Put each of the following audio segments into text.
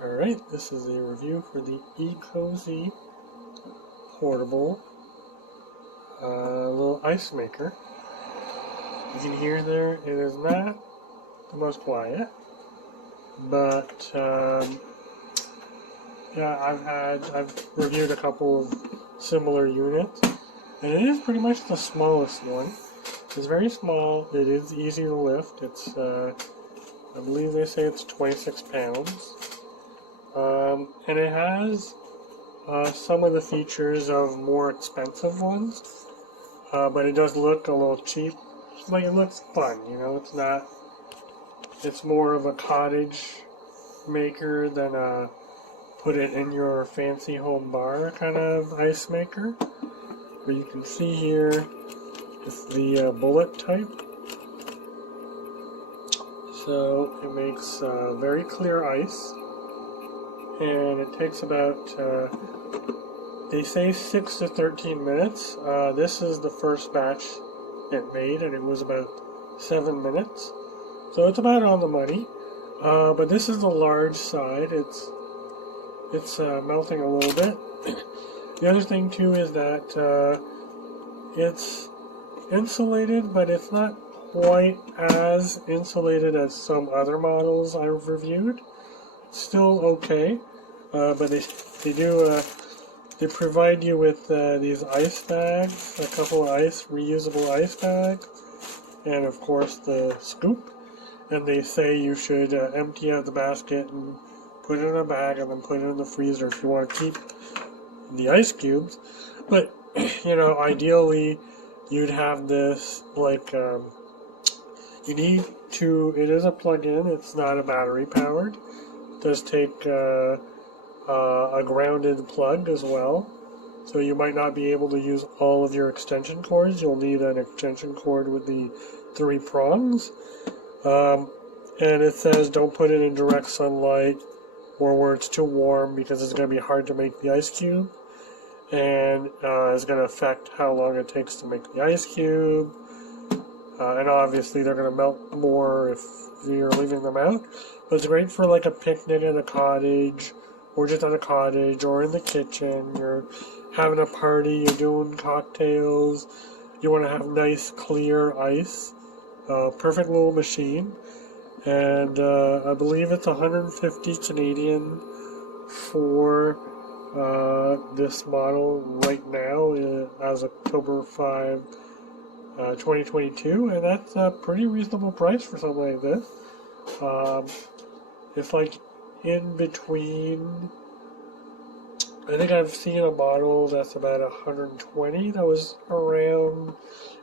Alright, this is a review for the ecozy portable little ice maker. You can hear there, it is not the most quiet, but yeah, I've reviewed a couple of similar units, and it is pretty much the smallest one. It's very small, it is easy to lift, it's I believe they say it's 26 pounds. And it has some of the features of more expensive ones, but it does look a little cheap. Like, it looks fun, you know, it's more of a cottage maker than a put it in your fancy home bar kind of ice maker. But you can see here, it's the bullet type. So it makes very clear ice. And it takes about, they say 6 to 13 minutes. This is the first batch it made, and it was about 7 minutes. So it's about on the money. But this is the large side. It's melting a little bit. The other thing too is that it's insulated, but it's not quite as insulated as some other models I've reviewed. Still okay, but they provide you with these ice bags, a couple of reusable ice bags, and of course the scoop. And they say you should empty out the basket and put it in a bag and then put it in the freezer if you want to keep the ice cubes. But you know, ideally you'd have this like you need to. It is a plug-in. It's not a battery powered. Does take a grounded plug as well, so you might not be able to use all of your extension cords. You'll need an extension cord with the 3 prongs, and it says don't put it in direct sunlight or where it's too warm, because it's going to be hard to make the ice cube, and it's going to affect how long it takes to make the ice cube, and obviously they're going to melt more if you're leaving them out. But it's great for like a picnic at a cottage, or just at a cottage, or in the kitchen. You're having a party, you're doing cocktails, you want to have nice clear ice. Perfect little machine. And I believe it's 150 Canadian for this model right now as October 5, 2022, and that's a pretty reasonable price for something like this. It's like in between. I think I've seen a model that's about 120 that was around.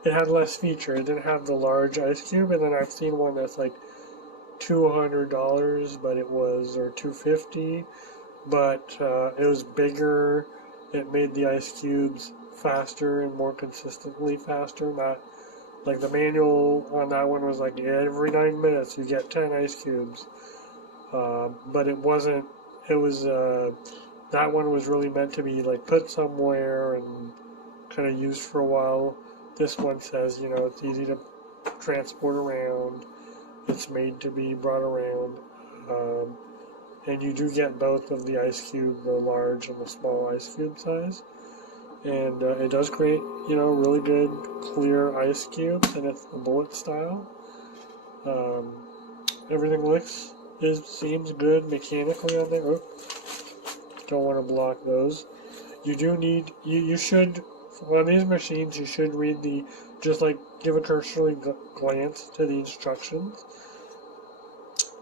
It had less feature. It didn't have the large ice cube, and then I've seen one that's like $200, but it was, or $250, but it was bigger. It made the ice cubes faster and more consistently faster. Not like the manual on that one was like every 9 minutes you get 10 ice cubes. But it wasn't, it was, that one was really meant to be like put somewhere and kind of used for a while. This one says, you know, it's easy to transport around, it's made to be brought around, and you do get both of the ice cube, the large and the small ice cube size. And it does create, you know, really good clear ice cubes, and it's the bullet style. Everything seems good mechanically on there. Oh, don't want to block those. You do need, you should, on these machines, you should read just like give a cursory glance to the instructions,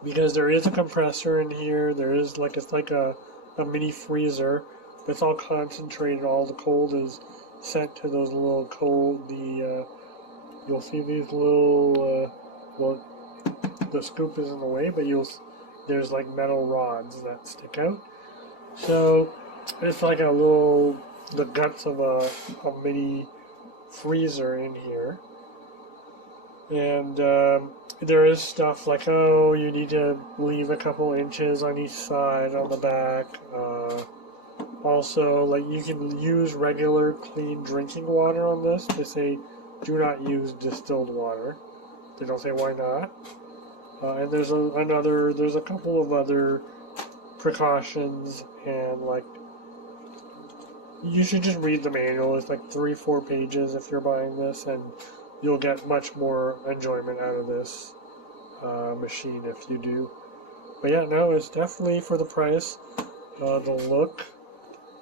because there is a compressor in here. There is like, it's like a mini freezer. It's all concentrated. All the cold is sent to those little cold. You'll see these little. Well, the scoop is in the way, but there's like metal rods that stick out. So it's like the guts of a mini freezer in here. And there is stuff like, oh, you need to leave a couple inches on each side on the back. Also, like, you can use regular clean drinking water on this. They say do not use distilled water. They don't say why not. And there's a couple of other precautions, and like you should just read the manual. It's like 3-4 pages if you're buying this, and you'll get much more enjoyment out of this machine if you do. But yeah, no, it's definitely for the price, the look,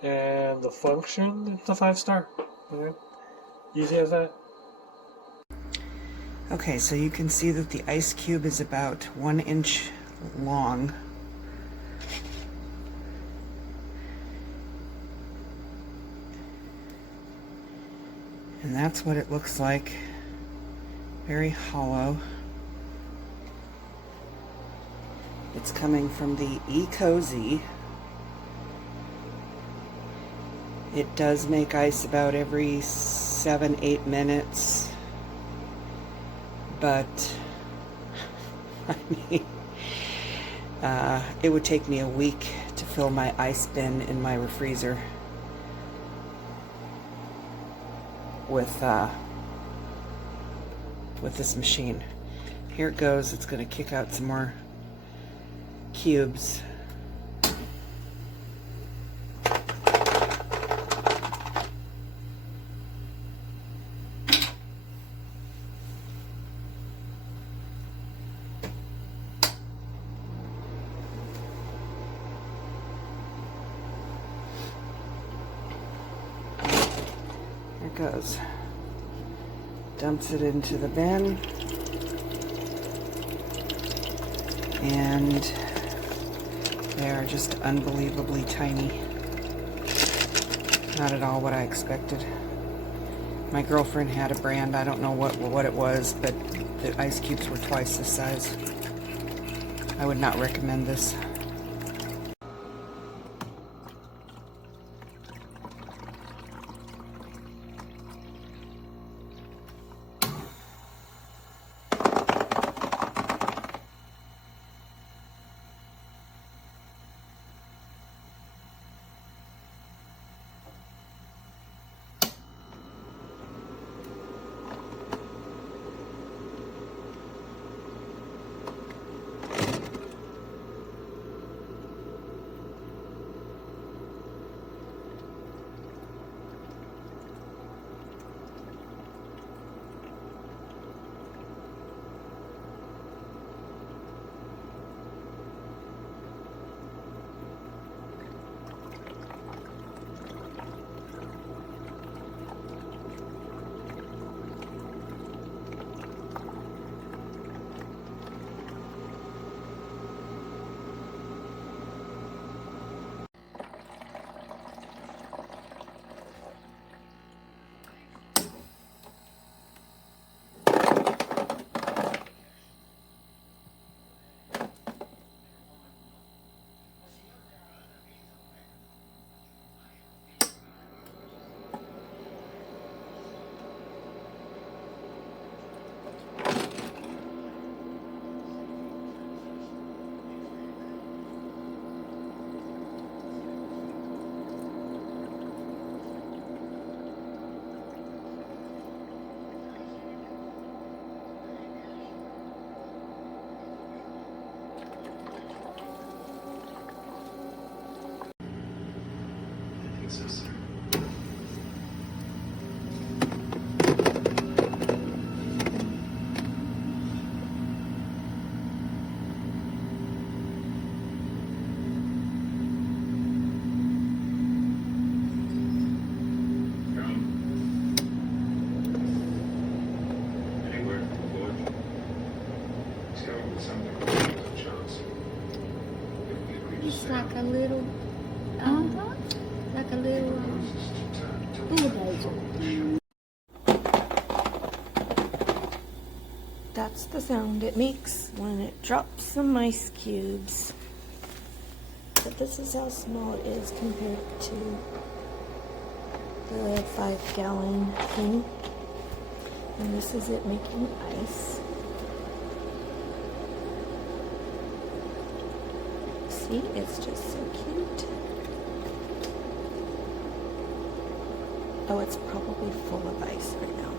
and the function. It's a 5-star. Okay? Easy as that. Okay, so you can see that the ice cube is about 1 inch long. And that's what it looks like. Very hollow. It's coming from the ecozy. It does make ice about every 7-8 minutes. But, I mean, it would take me a week to fill my ice bin in my freezer with this machine. Here it goes. It's going to kick out some more cubes. Here it goes. Dumps it into the bin, and they are just unbelievably tiny. Not at all what I expected. My girlfriend had a brand, I don't know what it was, but the ice cubes were twice this size. I would not recommend this. It's like a little, bulldozer. That's the sound it makes when it drops some ice cubes. But this is how small it is compared to the 5-gallon thing. And this is it making ice. See, it's just so cute. Oh, it's probably full of ice right now.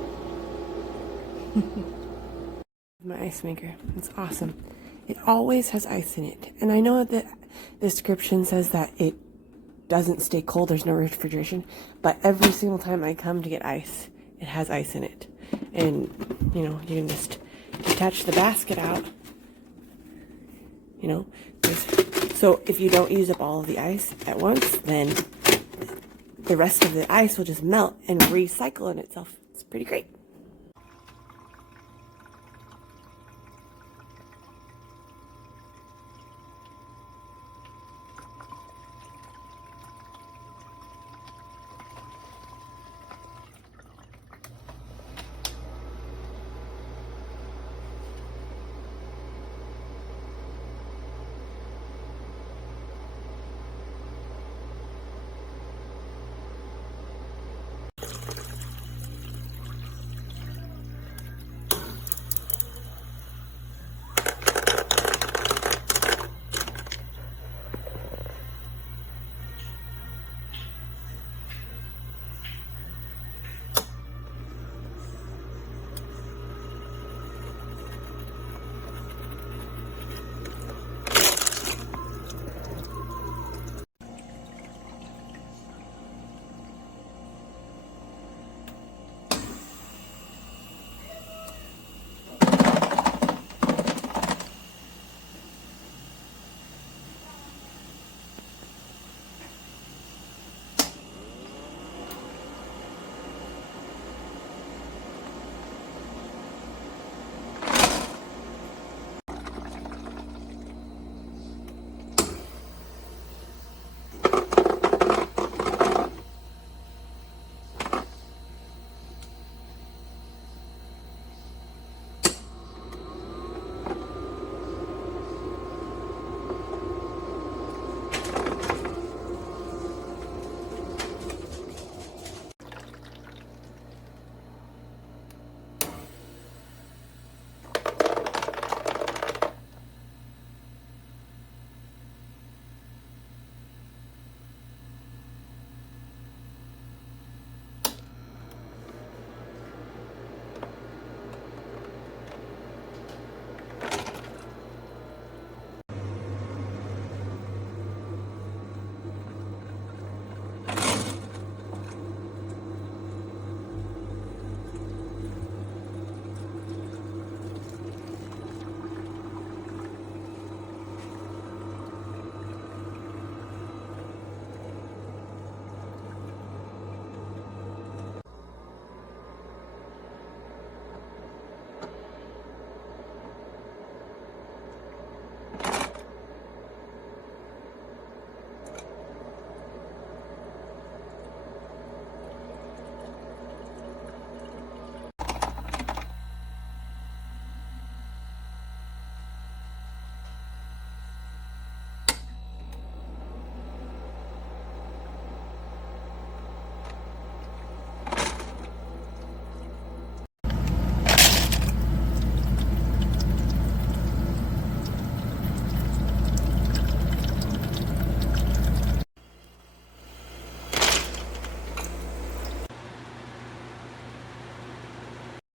My ice maker, it's awesome. it always has ice in it. And I know that the description says that it doesn't stay cold, there's no refrigeration, but every single time I come to get ice, it has ice in it. And, you know, you can just detach the basket out, you know. So if you don't use up all of the ice at once, then the rest of the ice will just melt and recycle in itself. It's pretty great.